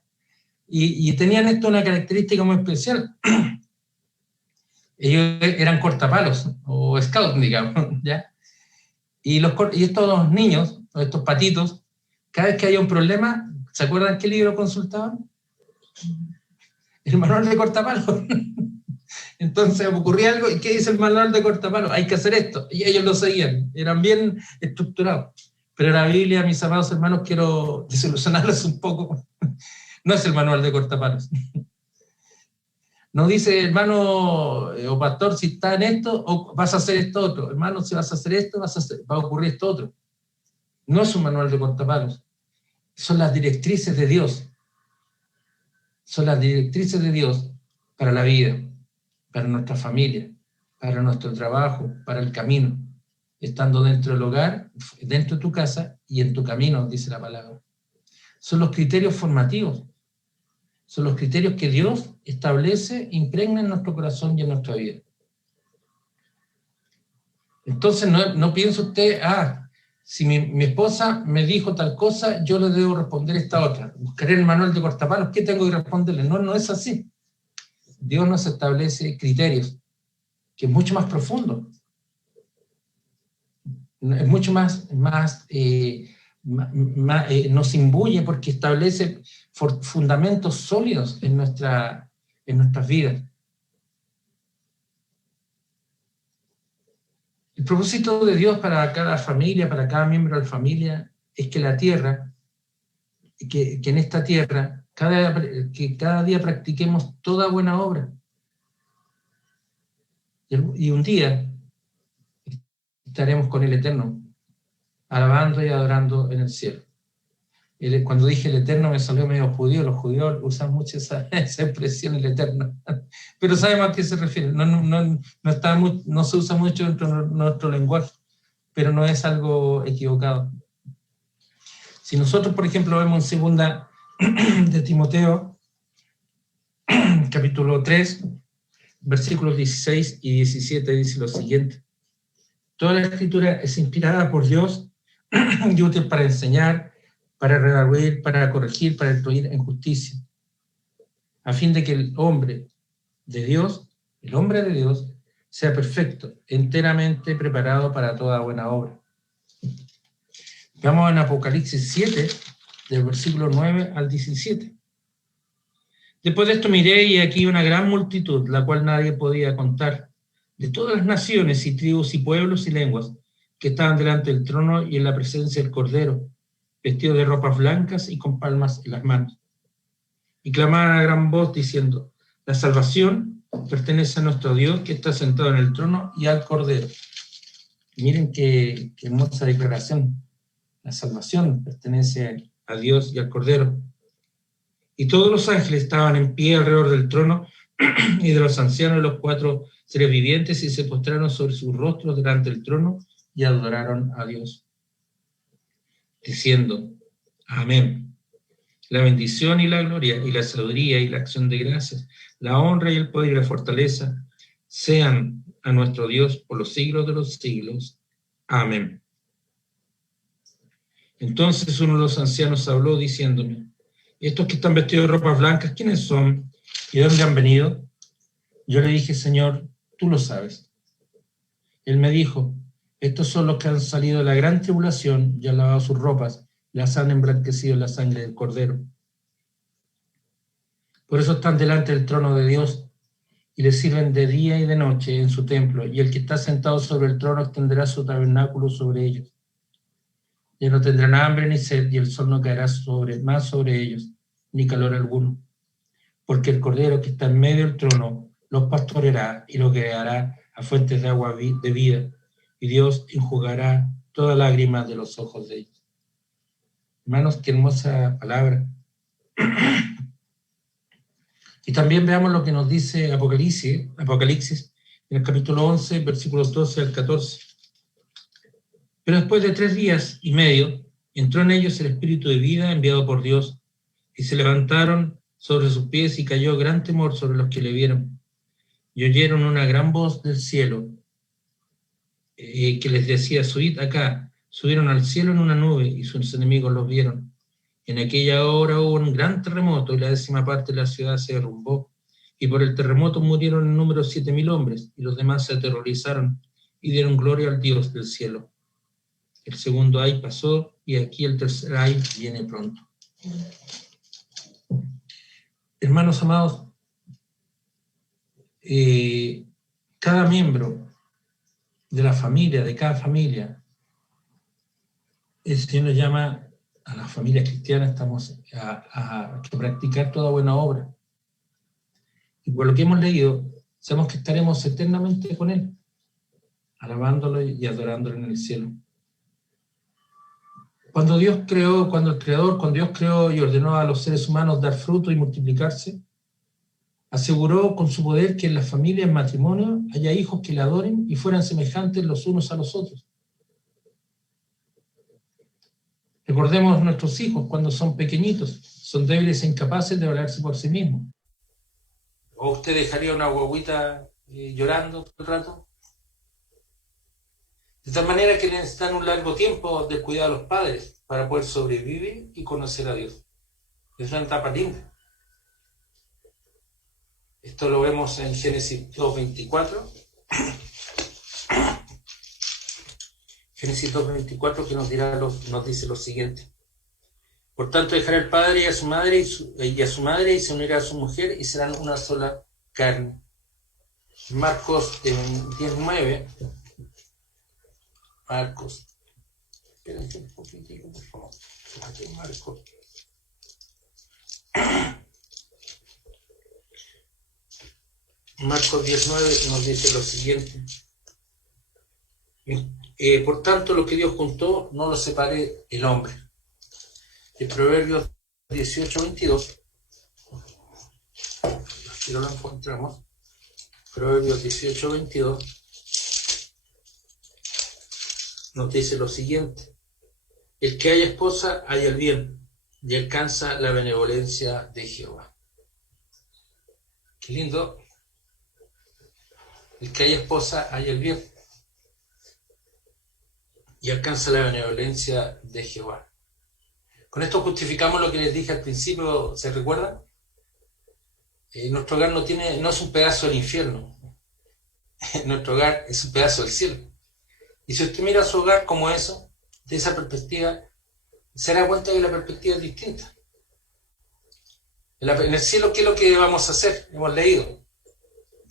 Y tenían esto una característica muy especial. Ellos eran cortapalos, o scouts, digamos, ¿ya? Y estos niños, o estos patitos, cada vez que había un problema, ¿se acuerdan qué libro consultaban? El manual de cortapalos. Entonces ocurría algo, ¿y qué dice el manual de cortapalos? Hay que hacer esto, y ellos lo seguían, eran bien estructurados. Pero la Biblia, mis amados hermanos, quiero desilusionarlos un poco, no es el manual de cortapalos. No dice, hermano o pastor, si está en esto, o vas a hacer esto otro. Hermano, si vas a hacer esto, va a ocurrir esto otro. No es un manual de cortapalos, son las directrices de Dios. Son las directrices de Dios para la vida, para nuestra familia, para nuestro trabajo, para el camino, estando dentro del hogar, dentro de tu casa y en tu camino, dice la palabra. Son los criterios formativos, son los criterios que Dios establece, impregna en nuestro corazón y en nuestra vida. Entonces no piense usted, si mi esposa me dijo tal cosa, yo le debo responder esta otra. Buscaré el manual de cortapalos, ¿qué tengo que responderle? No es así. Dios nos establece criterios, que es mucho más profundo. Es mucho más nos imbuye porque establece fundamentos sólidos en nuestras vidas. El propósito de Dios para cada familia, para cada miembro de la familia, es que la tierra, que en esta tierra, que cada día practiquemos toda buena obra. Y un día estaremos con el Eterno, alabando y adorando en el cielo. Cuando dije el Eterno me salió medio judío, los judíos usan mucho esa expresión, el Eterno. Pero sabemos a qué se refiere, no se usa mucho dentro de nuestro lenguaje, pero no es algo equivocado. Si nosotros, por ejemplo, vemos en segunda de Timoteo, capítulo 3, versículos 16 y 17, dice lo siguiente: toda la escritura es inspirada por Dios y útil para enseñar, para redarguir, para corregir, para instruir en justicia, a fin de que el hombre de Dios, sea perfecto, enteramente preparado para toda buena obra. Vamos en Apocalipsis 7, del versículo 9 al 17. Después de esto miré, y aquí una gran multitud, la cual nadie podía contar, de todas las naciones y tribus y pueblos y lenguas, que estaban delante del trono y en la presencia del Cordero, vestidos de ropas blancas y con palmas en las manos. Y clamaban a gran voz diciendo: la salvación pertenece a nuestro Dios que está sentado en el trono y al Cordero. Miren qué hermosa declaración. La salvación pertenece a Dios y al Cordero. Y todos los ángeles estaban en pie alrededor del trono y de los ancianos de los 4 seres vivientes y se postraron sobre sus rostros delante del trono y adoraron a Dios, diciendo: Amén. La bendición y la gloria y la sabiduría y la acción de gracias, la honra y el poder y la fortaleza sean a nuestro Dios por los siglos de los siglos. Amén. Entonces uno de los ancianos habló diciéndome: estos que están vestidos de ropas blancas, ¿quiénes son? ¿Y de dónde han venido? Yo le dije: Señor, tú lo sabes. Él me dijo: estos son los que han salido de la gran tribulación y han lavado sus ropas, las han emblanquecido en la sangre del Cordero. Por eso están delante del trono de Dios y le sirven de día y de noche en su templo, y el que está sentado sobre el trono extenderá su tabernáculo sobre ellos. Ya no tendrán hambre ni sed, y el sol no caerá más sobre ellos, ni calor alguno. Porque el Cordero que está en medio del trono los pastoreará y los guiará a fuentes de agua de vida, y Dios enjugará toda lágrima de los ojos de ellos. Hermanos, qué hermosa palabra. Y también veamos lo que nos dice Apocalipsis, en el capítulo 11, versículos 12 al 14. Pero después de 3 días y medio, entró en ellos el Espíritu de vida enviado por Dios, y se levantaron sobre sus pies y cayó gran temor sobre los que le vieron. Y oyeron una gran voz del cielo que les decía: subid acá. Subieron al cielo en una nube y sus enemigos los vieron. En aquella hora hubo un gran terremoto y la 10ª parte de la ciudad se derrumbó. Y por el terremoto murieron en número 7,000 hombres, y los demás se aterrorizaron y dieron gloria al Dios del cielo. El segundo ay pasó, y aquí el tercer ay viene pronto. Hermanos amados, cada miembro de la familia, de cada familia, el Señor nos llama a las familias cristianas, estamos a practicar toda buena obra. Y por lo que hemos leído, sabemos que estaremos eternamente con Él, alabándolo y adorándolo en el cielo. Cuando Dios creó y ordenó a los seres humanos dar fruto y multiplicarse, aseguró con su poder que en la familia, en matrimonio, haya hijos que le adoren y fueran semejantes los unos a los otros. Recordemos nuestros hijos cuando son pequeñitos, son débiles e incapaces de valerse por sí mismos. ¿O usted dejaría una guaguita llorando todo el rato? De tal manera que necesitan un largo tiempo de cuidar a los padres para poder sobrevivir y conocer a Dios. Es una etapa linda. Esto lo vemos en Génesis 2:24. Génesis 2:24 que nos dice lo siguiente. Por tanto, dejará el padre y a su madre y se unirá a su mujer y serán una sola carne. Marcos 10:9. Marcos. Espérense un poquitico, por favor. Marcos 10:9 nos dice lo siguiente. Por tanto, lo que Dios juntó, no lo separe el hombre. El Proverbios 18:22. Aquí lo encontramos. Proverbios 18:22. Nos dice lo siguiente: el que haya esposa halla el bien y alcanza la benevolencia de Jehová. Qué lindo. El que haya esposa halla el bien y alcanza la benevolencia de Jehová. Con esto justificamos lo que les dije al principio, ¿se recuerdan? Nuestro hogar no es un pedazo del infierno. Nuestro hogar es un pedazo del cielo. Y si usted mira su hogar como eso, de esa perspectiva, se dará cuenta que la perspectiva es distinta. En el cielo, ¿qué es lo que vamos a hacer? Hemos leído.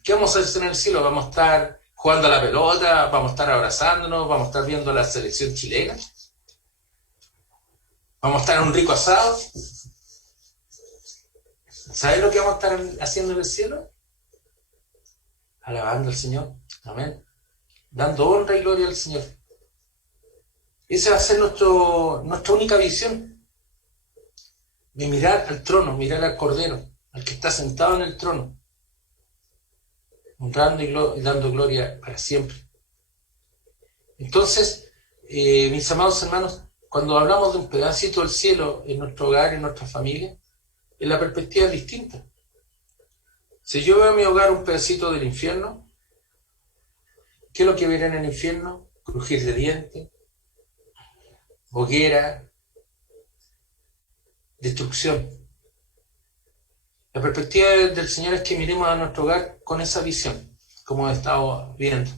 ¿Qué vamos a hacer en el cielo? ¿Vamos a estar jugando a la pelota? ¿Vamos a estar abrazándonos? ¿Vamos a estar viendo la selección chilena? ¿Vamos a estar en un rico asado? ¿Sabes lo que vamos a estar haciendo en el cielo? alabando al Señor, amén, dando honra y gloria al Señor. Esa va a ser nuestra única visión, de mirar al trono, mirar al Cordero, al que está sentado en el trono, honrando y dando gloria para siempre. Entonces, mis amados hermanos, cuando hablamos de un pedacito del cielo en nuestro hogar, en nuestra familia, la perspectiva es distinta. Si yo veo en mi hogar un pedacito del infierno, ¿qué es lo que veré en el infierno? Crujir de dientes, hoguera, destrucción. La perspectiva del Señor es que miremos a nuestro hogar con esa visión, como he estado viendo.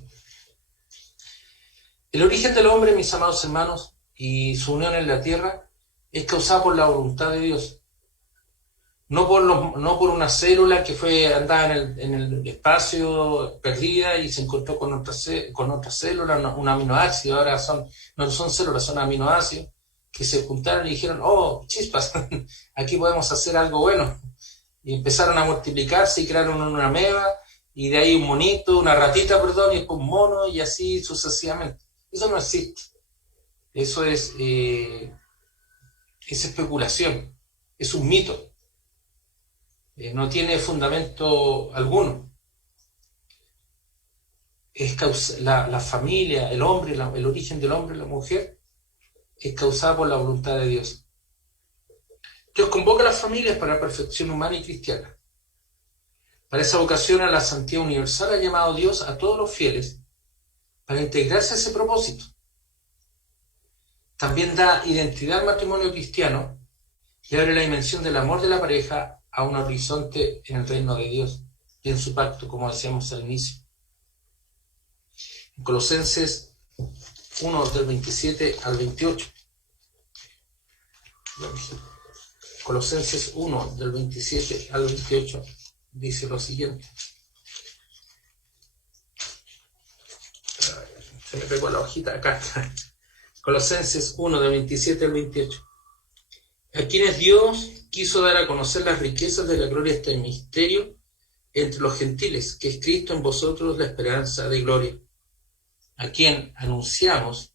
El origen del hombre, mis amados hermanos, y su unión en la tierra es causada por la voluntad de Dios. No por una célula que andaba en el espacio perdida y se encontró con otra célula, un aminoácido. Ahora no son células, son aminoácidos que se juntaron y dijeron, oh, chispas, aquí podemos hacer algo bueno. Y empezaron a multiplicarse y crearon una ameba, y de ahí un monito, una ratita, perdón, y después un mono, y así sucesivamente. Eso no existe. Eso es especulación, es un mito. No tiene fundamento alguno. La familia, el hombre, el origen del hombre y la mujer es causada por la voluntad de Dios. Dios convoca a las familias para la perfección humana y cristiana. Para esa vocación a la santidad universal ha llamado Dios a todos los fieles para integrarse a ese propósito. También da identidad al matrimonio cristiano y abre la dimensión del amor de la pareja a un horizonte en el reino de Dios y en su pacto, como decíamos al inicio. En Colosenses 1, del 27 al 28. Colosenses 1, del 27 al 28, dice lo siguiente. Se me pegó la hojita acá. Colosenses 1, del 27 al 28. A quienes Dios quiso dar a conocer las riquezas de la gloria de este misterio entre los gentiles, que es Cristo en vosotros la esperanza de gloria, a quien anunciamos,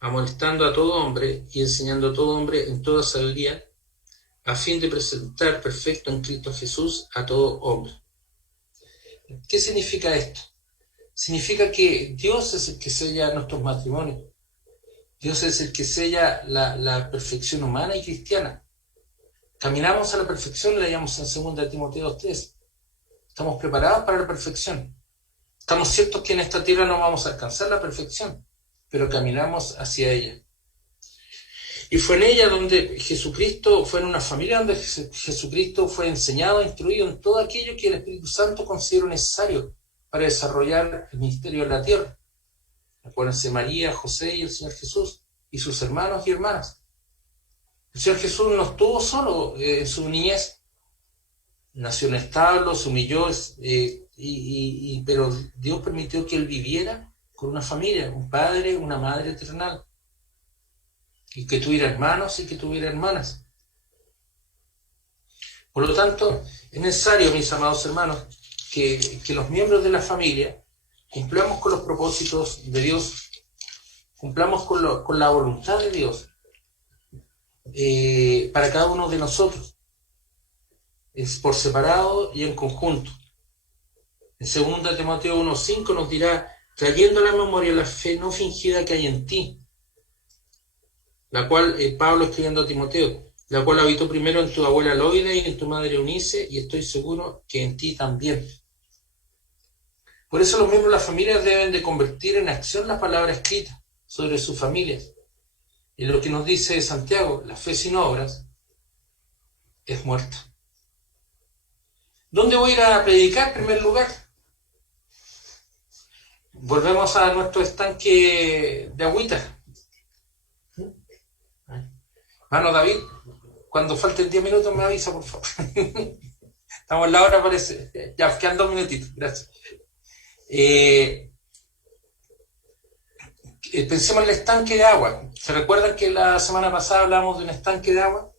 amonestando a todo hombre y enseñando a todo hombre en toda sabiduría, a fin de presentar perfecto en Cristo Jesús a todo hombre. ¿Qué significa esto? Significa que Dios es el que sella nuestros matrimonios. Dios es el que sella la perfección humana y cristiana. Caminamos a la perfección, le llamamos en 2 Timoteo 3. Estamos preparados para la perfección. Estamos ciertos que en esta tierra no vamos a alcanzar la perfección, pero caminamos hacia ella. Y fue en ella donde Jesucristo, fue en una familia donde Jesucristo fue enseñado, instruido en todo aquello que el Espíritu Santo consideró necesario para desarrollar el ministerio en la tierra. Acuérdense María, José y el Señor Jesús, y sus hermanos y hermanas. El Señor Jesús no estuvo solo en su niñez. Nació en establo, se humilló, pero Dios permitió que Él viviera con una familia, un padre, una madre terrenal. Y que tuviera hermanos y que tuviera hermanas. Por lo tanto, es necesario, mis amados hermanos, que los miembros de la familia cumplamos con los propósitos de Dios, cumplamos con la voluntad de Dios para cada uno de nosotros, es por separado y en conjunto. En 2 Timoteo 1:5 nos dirá, trayendo a la memoria la fe no fingida que hay en ti, la cual, Pablo escribiendo a Timoteo, la cual habitó primero en tu abuela Loide y en tu madre Eunice, y estoy seguro que en ti también. Por eso los miembros de la familia deben de convertir en acción la palabra escrita sobre sus familias. Y lo que nos dice Santiago, la fe sin obras es muerta. ¿Dónde voy a ir a predicar en primer lugar? Volvemos a nuestro estanque de agüita. Hermano David, cuando falten 10 minutos me avisa, por favor. Estamos en la hora, parece. Ya, quedan 2 minutitos, gracias. Pensemos en el estanque de agua. ¿Se recuerdan que la semana pasada hablamos de un estanque de agua?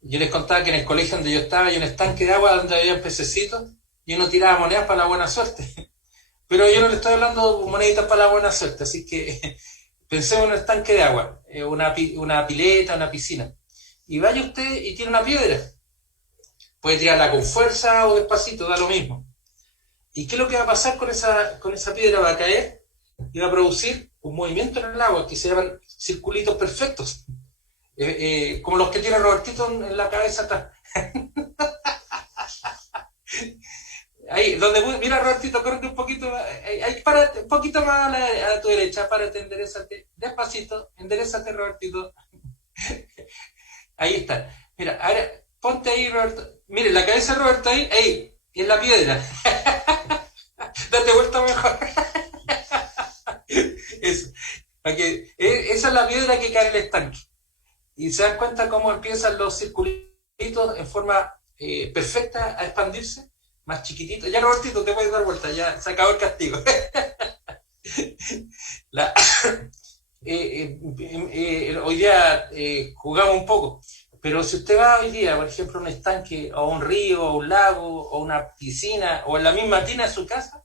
Yo les contaba que en el colegio donde yo estaba hay un estanque de agua donde había pececitos y uno tiraba monedas para la buena suerte. Pero yo no le estoy hablando de moneditas para la buena suerte, así que pensemos en un estanque de agua, una pileta, una piscina. Y vaya usted y tiene una piedra. Puede tirarla con fuerza o despacito, da lo mismo. ¿Y qué es lo que va a pasar con esa piedra? Va a caer y va a producir un movimiento en el agua que se llaman circulitos perfectos. Como los que tiene Robertito en la cabeza atrás. Ahí, donde mira Robertito, corre un poquito, ahí, párate, un poquito más a tu derecha, párate, enderezate, despacito, enderezate Robertito. Ahí está. Mira, ahora ponte ahí, Roberto. Mire, la cabeza de Roberto ahí, en la piedra. Date vuelta mejor. Eso. Esa es la piedra que cae en el estanque. Y se dan cuenta cómo empiezan los circulitos en forma perfecta a expandirse, más chiquitito. Ya Robertito, te puedes dar vuelta, ya se acabó el castigo. Hoy día jugamos un poco, pero si usted va hoy día, por ejemplo, a un estanque, o a un río, o a un lago, o a una piscina, o en la misma tina de su casa,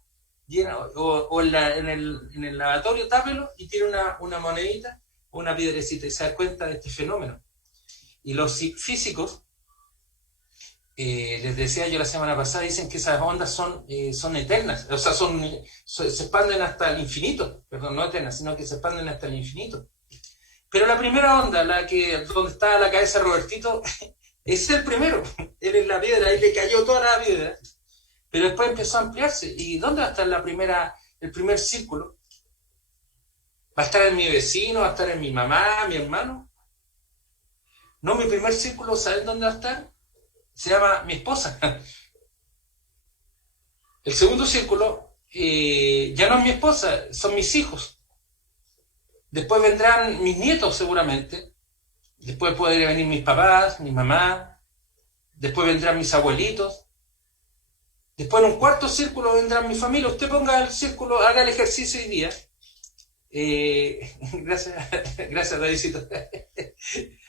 o en el lavatorio, tápelo y tiene una monedita o una piedrecita y se da cuenta de este fenómeno. Y los físicos, les decía yo la semana pasada, dicen que esas ondas son eternas, o sea, se expanden hasta el infinito, perdón, no eternas, sino que se expanden hasta el infinito. Pero la primera onda, donde está la cabeza de Robertito, es el primero, él es la piedra, ahí le cayó toda la piedra, pero después empezó a ampliarse. ¿Y dónde va a estar el primer círculo? ¿Va a estar en mi vecino? ¿Va a estar en mi mamá, mi hermano? No, mi primer círculo, ¿saben dónde va a estar? Se llama mi esposa. El segundo círculo ya no es mi esposa, son mis hijos. Después vendrán mis nietos seguramente. Después pueden venir mis papás, mi mamá. Después vendrán mis abuelitos. Después en un cuarto círculo vendrán mi familia. Usted ponga el círculo, haga el ejercicio hoy día. Gracias Davidcito.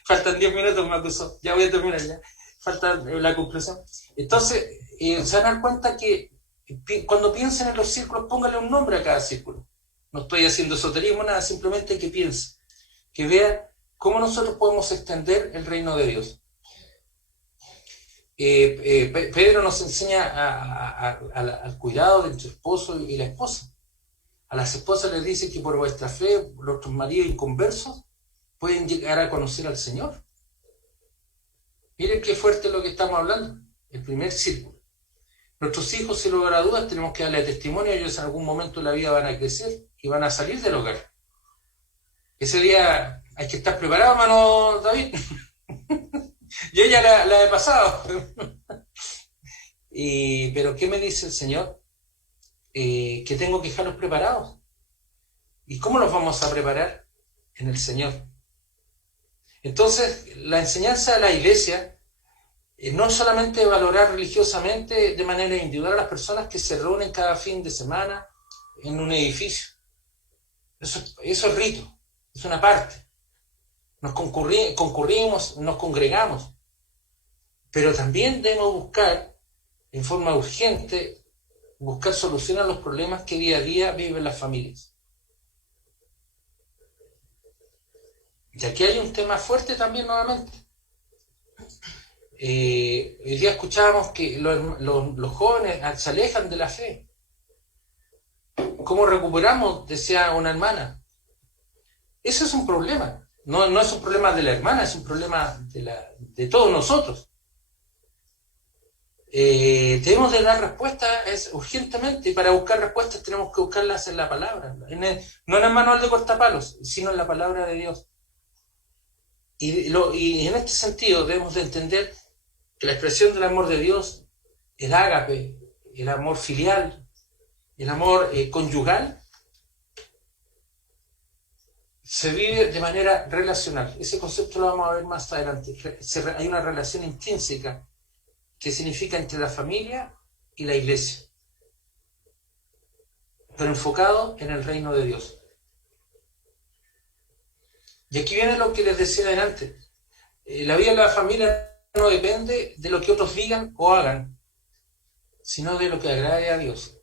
Faltan 10 minutos, me acusó. Ya voy a terminar ya. Falta la conclusión. Entonces, se van a dar cuenta que cuando piensen en los círculos, póngale un nombre a cada círculo. No estoy haciendo esoterismo, nada, simplemente que piense, que vea cómo nosotros podemos extender el reino de Dios. Pedro nos enseña al cuidado de entre esposo y la esposa. A las esposas les dice que por vuestra fe, nuestros maridos inconversos pueden llegar a conocer al Señor. Miren qué fuerte es lo que estamos hablando. El primer círculo. Nuestros hijos, sin lugar a dudas, tenemos que darle testimonio. Ellos en algún momento de la vida van a crecer y van a salir del hogar. Ese día hay que estar preparado, hermano David. Yo ya la he pasado. Pero ¿qué me dice el Señor? Que tengo que dejarlos preparados. ¿Y cómo los vamos a preparar? En el Señor. Entonces, la enseñanza de la iglesia no es solamente valorar religiosamente de manera individual a las personas que se reúnen cada fin de semana en un edificio. Eso es rito, es una parte. Nos concurrimos, nos congregamos, pero también debemos buscar, en forma urgente, buscar solución a los problemas que día a día viven las familias. Y aquí hay un tema fuerte también nuevamente. Hoy día escuchábamos que los jóvenes se alejan de la fe. ¿Cómo recuperamos? Decía una hermana. Eso es un problema. No es un problema de la hermana, es un problema de todos nosotros. Debemos de dar respuestas urgentemente, y para buscar respuestas tenemos que buscarlas en la palabra, no en el manual de cortapalos, sino en la palabra de Dios. Y en este sentido debemos de entender que la expresión del amor de Dios, el ágape, el amor filial, el amor conyugal, se vive de manera relacional. Ese concepto lo vamos a ver más adelante. Hay una relación intrínseca que significa entre la familia y la iglesia, pero enfocado en el reino de Dios. Y aquí viene lo que les decía adelante. La vida de la familia no depende de lo que otros digan o hagan. sino de lo que agrade a Dios.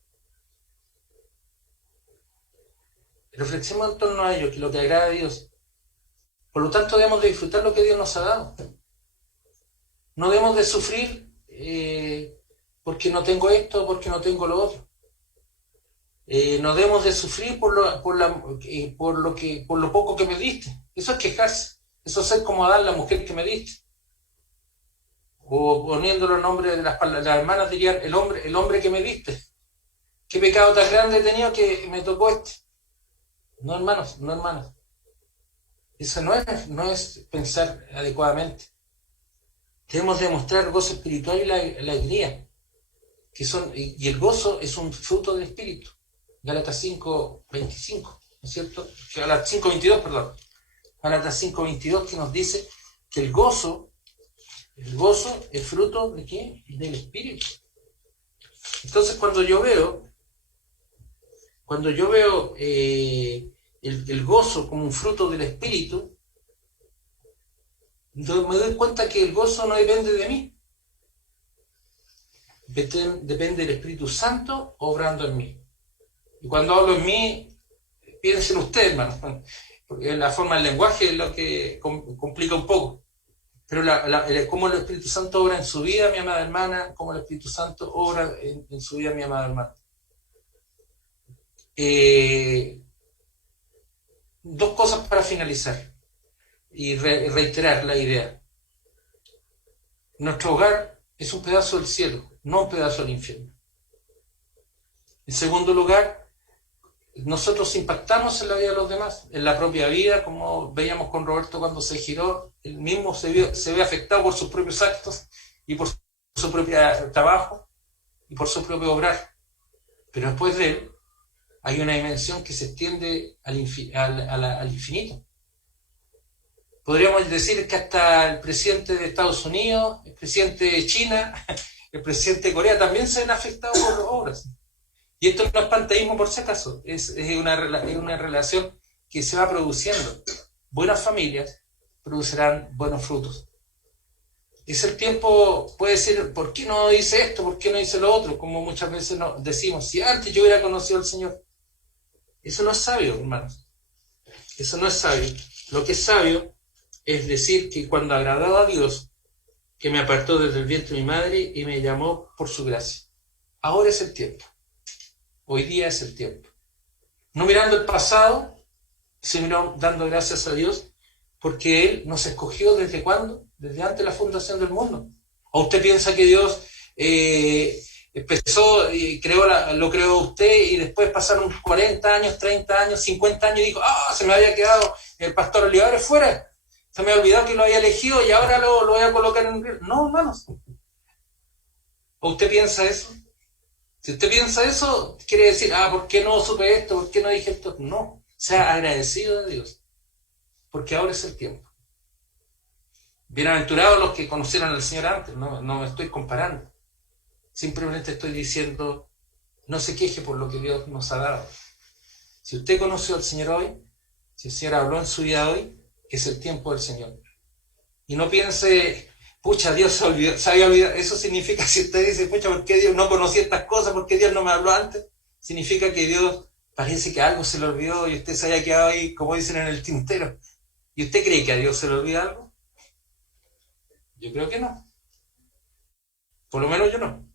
Reflexionemos en torno a ello, que lo que agrada a Dios. Por lo tanto, debemos de disfrutar lo que Dios nos ha dado. No debemos de sufrir porque no tengo esto, porque no tengo lo otro. No debemos de sufrir por lo poco que me diste. Eso es quejarse. Eso es ser como Adán, la mujer que me diste. O poniéndolo en nombre de las hermanas dirían, el hombre que me diste. ¿Qué pecado tan grande he tenido que me tocó este? No, hermanos, no, hermanas. Eso no es pensar adecuadamente. Debemos demostrar gozo espiritual y la alegría. Y el gozo es un fruto del espíritu. Gálatas 5:25, ¿no es cierto? Gálatas 5:22, perdón. Gálatas 5:22 que nos dice que el gozo es fruto ¿de qué? Del espíritu. Entonces cuando yo veo el gozo como un fruto del espíritu, entonces me doy cuenta que el gozo no depende de mí. Depende del Espíritu Santo obrando en mí. Y cuando hablo en mí, piensen ustedes, hermano, porque la forma del lenguaje es lo que complica un poco. Pero cómo el Espíritu Santo obra en su vida, mi amada hermana, cómo el Espíritu Santo obra en su vida, mi amada hermana. Dos cosas para finalizar y reiterar la idea. Nuestro hogar es un pedazo del cielo, no un pedazo del infierno. En segundo lugar, nosotros impactamos en la vida de los demás, en la propia vida, como veíamos con Roberto cuando se giró, él mismo se ve afectado por sus propios actos y por su propio trabajo y por su propio obrar. Pero después de él, hay una dimensión que se extiende al infinito. Podríamos decir que hasta el presidente de Estados Unidos, el presidente de China, el presidente de Corea también se ven afectados por las obras. Y esto no es panteísmo por si acaso, es una relación que se va produciendo. Buenas familias producirán buenos frutos. Es el tiempo, puede decir, ¿por qué no dice esto? ¿Por qué no dice lo otro? Como muchas veces decimos, si antes yo hubiera conocido al Señor. Eso no es sabio, hermanos. Eso no es sabio. Lo que es sabio es decir que cuando agradó a Dios, que me apartó desde el vientre de mi madre y me llamó por su gracia. Ahora es el tiempo. Hoy día es el tiempo. No mirando el pasado, sino dando gracias a Dios, porque Él nos escogió ¿desde cuándo? Desde antes de la fundación del mundo. ¿O usted piensa que Dios empezó y lo creó usted y después pasaron 40 años, 30 años, 50 años y dijo, se me había quedado el pastor Olivares fuera? Se me había olvidado que lo había elegido y ahora lo voy a colocar en un riel. No, hermanos. ¿O usted piensa eso? Si usted piensa eso, quiere decir, ¿por qué no supe esto? ¿Por qué no dije esto? No, sea agradecido de Dios, porque ahora es el tiempo. Bienaventurados los que conocieron al Señor antes, no me estoy comparando. Simplemente estoy diciendo, no se queje por lo que Dios nos ha dado. Si usted conoció al Señor hoy, si el Señor habló en su vida hoy, es el tiempo del Señor. Y no piense, pucha, Dios se había olvidado. Eso significa, si usted dice, pucha, ¿por qué Dios no conocía estas cosas? ¿Por qué Dios no me habló antes? Significa que Dios parece que algo se le olvidó y usted se haya quedado ahí, como dicen, en el tintero. ¿Y usted cree que a Dios se le olvida algo? Yo creo que no. Por lo menos yo no.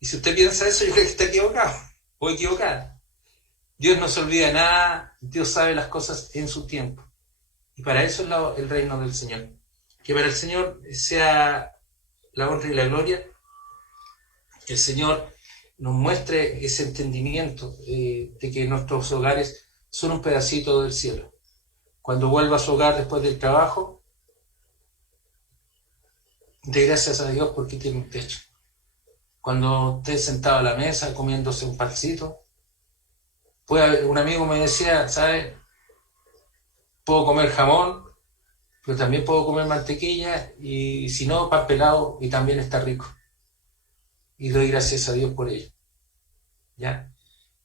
Y si usted piensa eso, yo creo que está equivocado o equivocada. Dios no se olvida de nada, Dios sabe las cosas en su tiempo. Y para eso es el reino del Señor. Que para el Señor sea la honra y la gloria, que el Señor nos muestre ese entendimiento de que nuestros hogares son un pedacito del cielo. Cuando vuelva a su hogar después del trabajo, dé gracias a Dios porque tiene un techo. Cuando esté sentado a la mesa comiéndose un pancito, un amigo me decía, ¿sabes? Puedo comer jamón, pero también puedo comer mantequilla y si no, pan pelado y también está rico. Y doy gracias a Dios por ello. ¿Ya?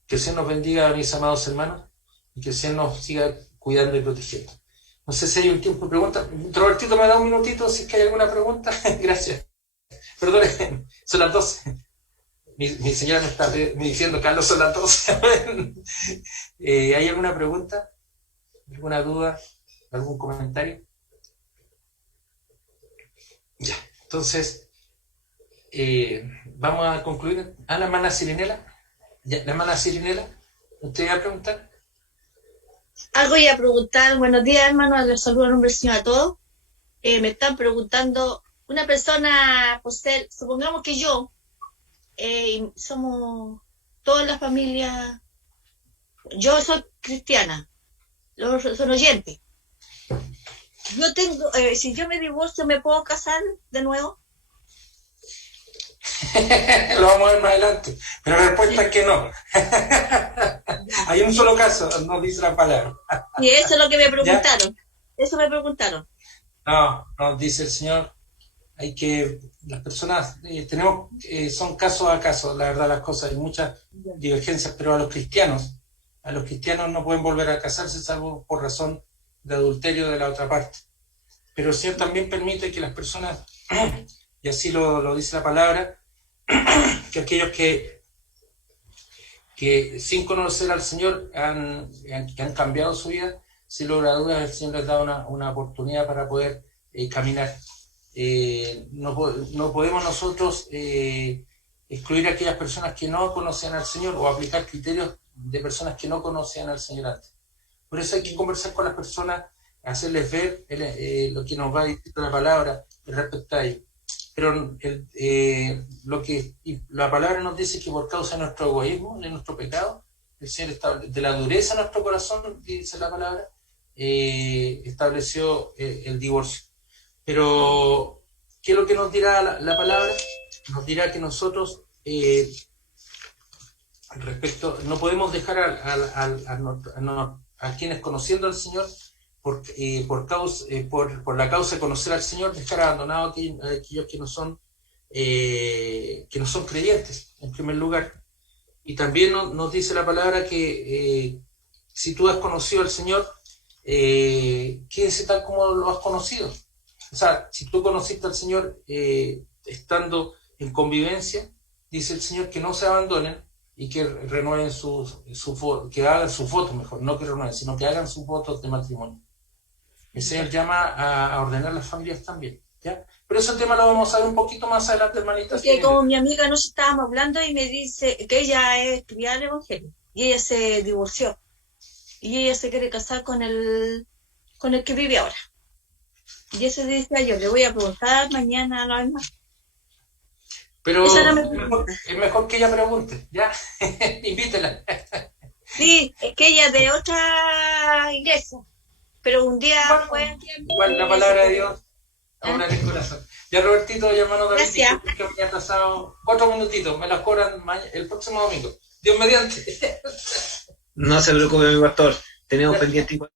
Que el Señor nos bendiga, mis amados hermanos, y que el Señor nos siga cuidando y protegiendo. No sé si hay un tiempo de preguntas. Robertito, ¿me da un minutito si es que hay alguna pregunta? Gracias. Perdón, son las 12. Mi señora me está diciendo, Carlos, son las 12. ¿Hay alguna pregunta? ¿Alguna duda? ¿Algún comentario? Ya, entonces, vamos a concluir. La hermana Cirinela. Ya, la hermana Cirinela, ¿usted va a preguntar? Algo iba a preguntar. Buenos días, hermano. Les saludo en nombre del Señor a todos. Me están preguntando, una persona, pues, supongamos que yo, somos toda la familia, yo soy cristiana, son oyentes. Yo tengo, si yo me divorcio, ¿me puedo casar de nuevo? Lo vamos a ver más adelante, pero la respuesta es que no. Hay un solo caso, no dice la palabra. Y eso es lo que me preguntaron. ¿Ya? Eso me preguntaron. No, dice el Señor, hay que, las personas, son caso a caso, la verdad las cosas, hay muchas divergencias, pero a los cristianos no pueden volver a casarse salvo por razón de adulterio de la otra parte. Pero el Señor también permite que las personas, y así lo dice la palabra, que aquellos que sin conocer al Señor que han cambiado su vida, sin lograduras, el Señor les da una oportunidad para poder caminar. No podemos nosotros excluir a aquellas personas que no conocían al Señor o aplicar criterios de personas que no conocían al Señor antes. Por eso hay que conversar con las personas, hacerles ver lo que nos va diciendo la palabra respecto a ello. Pero la palabra nos dice que por causa de nuestro egoísmo, de nuestro pecado, el Señor de la dureza de nuestro corazón, dice la palabra, estableció el divorcio. Pero, ¿qué es lo que nos dirá la palabra? Nos dirá que nosotros, no podemos dejar a quienes conociendo al Señor, por la causa de conocer al Señor, dejar abandonados a aquellos que no son creyentes, en primer lugar. Y también nos dice la palabra que si tú has conocido al Señor, quédese tal como lo has conocido. O sea, si tú conociste al Señor estando en convivencia, dice el Señor que no se abandonen y que renueven que hagan sus votos, mejor, no que renueven, sino que hagan sus votos de matrimonio. El Señor llama a ordenar las familias también, ¿ya? Pero ese tema lo vamos a ver un poquito más adelante, hermanita. Porque como mi amiga nos estábamos hablando y me dice que ella es criada del Evangelio y ella se divorció y ella se quiere casar con el que vive ahora. Y eso decía yo, le voy a preguntar mañana a la misma. Pero es mejor que ella pregunte, ¿ya? Invítela. Sí, es que ella es de otra iglesia, pero un día fue... Igual la palabra de Dios aún en el corazón. Ya Robertito y hermano David, que me ha pasado 4 minutitos, me las cobran el próximo domingo. Dios mediante. No se preocupe, mi pastor, tenemos pendiente igual.